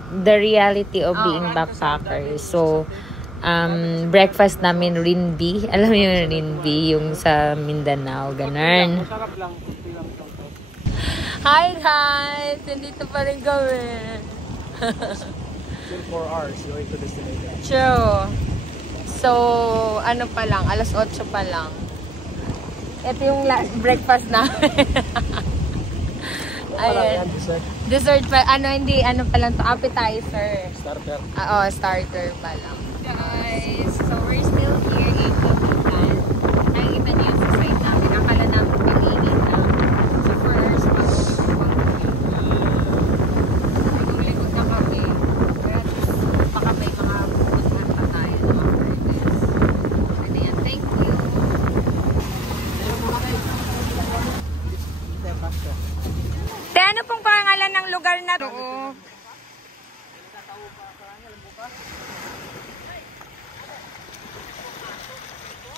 the reality of being backpackers. So, breakfast namin rinbi. Alam mo yung rinbi, yung sa Mindanao, ganun. Hi guys! Nandito pa rin kami. In 4 hours, you're going to destination. True. So, ano pa lang, alas 8 pa lang. Ito yung breakfast namin. Ayan. Dessert pa, hindi, ano pa lang to, appetizer. Starter. Oo, starter pa lang. Guys, so we're still here in Kapitan. Nakikita niyo sa side namin, akala namin pag-iinit na. So first, mag-ulikod na kami. Kaya at least, baka may mga pupuntahan pa tayo after this. And then, thank you. Te, ano pong pangalan ng lugar na to?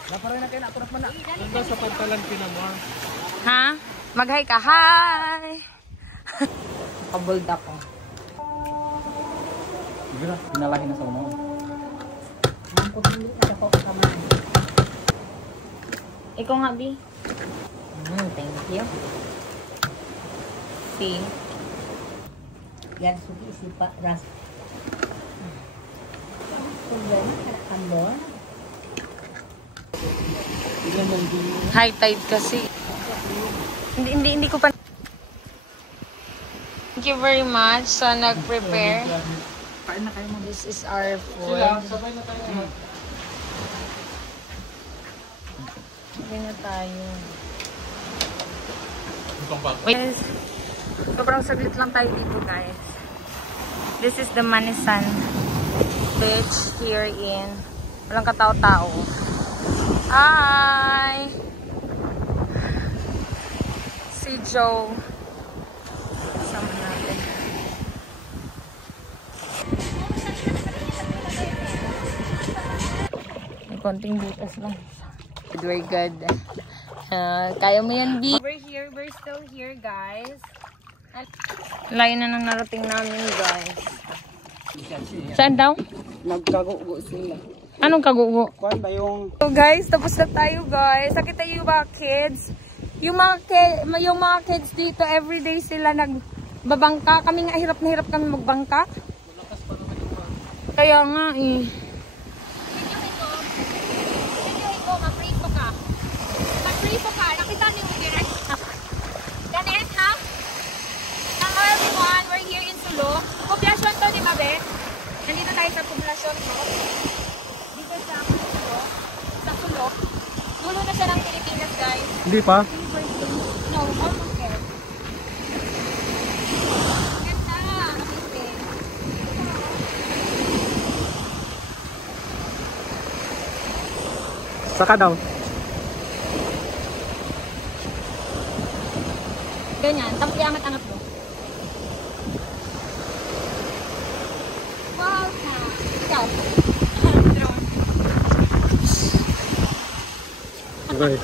Naparay na kayo na aturap man na. Nandun sa pantalan pinamor. Ha? Mag-hi ka. Hi! Kabold ako. Sige na, pinalahin na sa umaw. Ikaw nga, B. Thank you. See? Yan, suki isipa ras. Ambon. High tide kasi. Hindi ko pa. Thank you very much sa nag-prepare. Kain na kayo mo. This is our food. Sabay na tayo. Sabay na tayo. Wait. Sobrang saglit lang tayo dito, guys. This is the Manisan Beach here in. Walang katao-tao. Hi! Si Joe. Kasama natin. May konting butas lang. We're good. Kaya mo yan, B. We're still here, guys. Layo na nang narating namin, guys. Saan daw? Nagkagugo sila. Anong kagugo? Kuan ba yung... So guys, tapos na tayo, guys. Nakita yung mga kids. Yung mga kids dito, everyday sila nagbabangka. Kami nga, hirap na hirap kami magbangka. Kaya nga eh. Mag-prito ka. Nakita niyo yung direct. Ganet, ha? Hello everyone, we're here in Sulo. Poblasyon to, di ba, be? Nandito tayo sa poblasyon to. Dito sa Sulo. Dulo na siya ng Pilipinas, guys. Hindi pa? No, almost there. Ganda. Amazing. Saka daw. Ganyan. Tapos iangat-angat mo. Wow. Ikaw. Drone. Okay.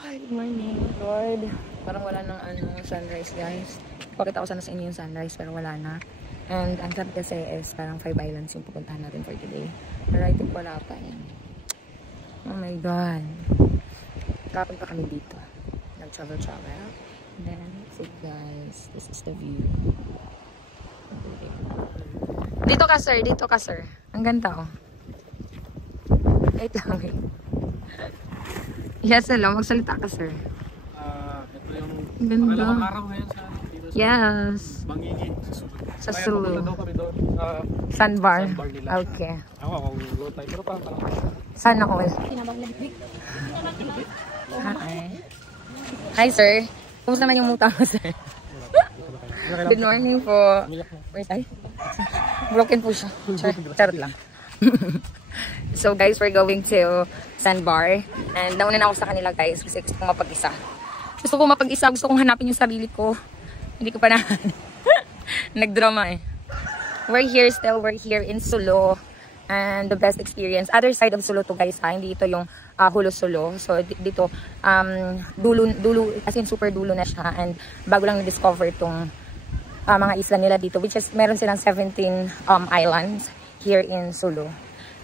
Hi, good morning, Lord. Parang wala nang sunrise, guys. Pakita ko sana sa inyo yung sunrise, pero wala na. And ang sabi kasi is parang 5 islands yung pupuntahan natin for today. Pero I think wala pa yan. Oh my God. Kapag pa kami dito. Nag-travel. And then, that's it, guys. This is the view. Dito ka, sir. Dito ka, sir. Ang ganda, oh. Wait lang, wait. Yes, hello. Magsalita ka, sir. Ito yung... Ganda. Pangalawang araw ngayon sa... Yes. Bangingin. Sa Sulu. Kaya kami doon sa... Sandbar. Sandbar nila. Okay. Ako, low tide. Pero parang... Sana all. Hi, sir. Kumusta naman yung muta mo, sir? Good morning po. Wait, ay. Broken po siya. Charot lang. So, guys, we're going to Sandbar. And nauna na ako sa kanila, guys, kasi gusto kong mapag-isa. Gusto kong hanapin yung sarili ko. Hindi ko pa na nagdrama eh. We're here in Sulo. And the best experience. Other side of Sulo to, guys, ha? Hindi ito yung Hulo Sulo. So, dito, dulo, as in super dulo na siya. And bago lang na-discover itong mga isla nila dito, which is meron silang 17 islands here in Sulu.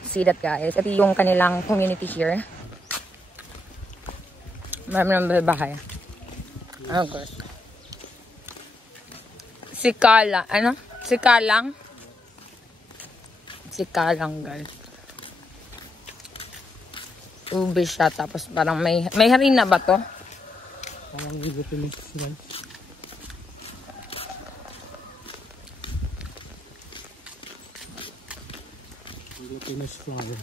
See that, guys? Ito yung kanilang community here. Marami ng bahay. Okay. Si Kala, ano? Si Kalang? Si Kalang, guys. Ube siya, tapos parang may harina ba to? Parang glutinous rice. Glutinous flour.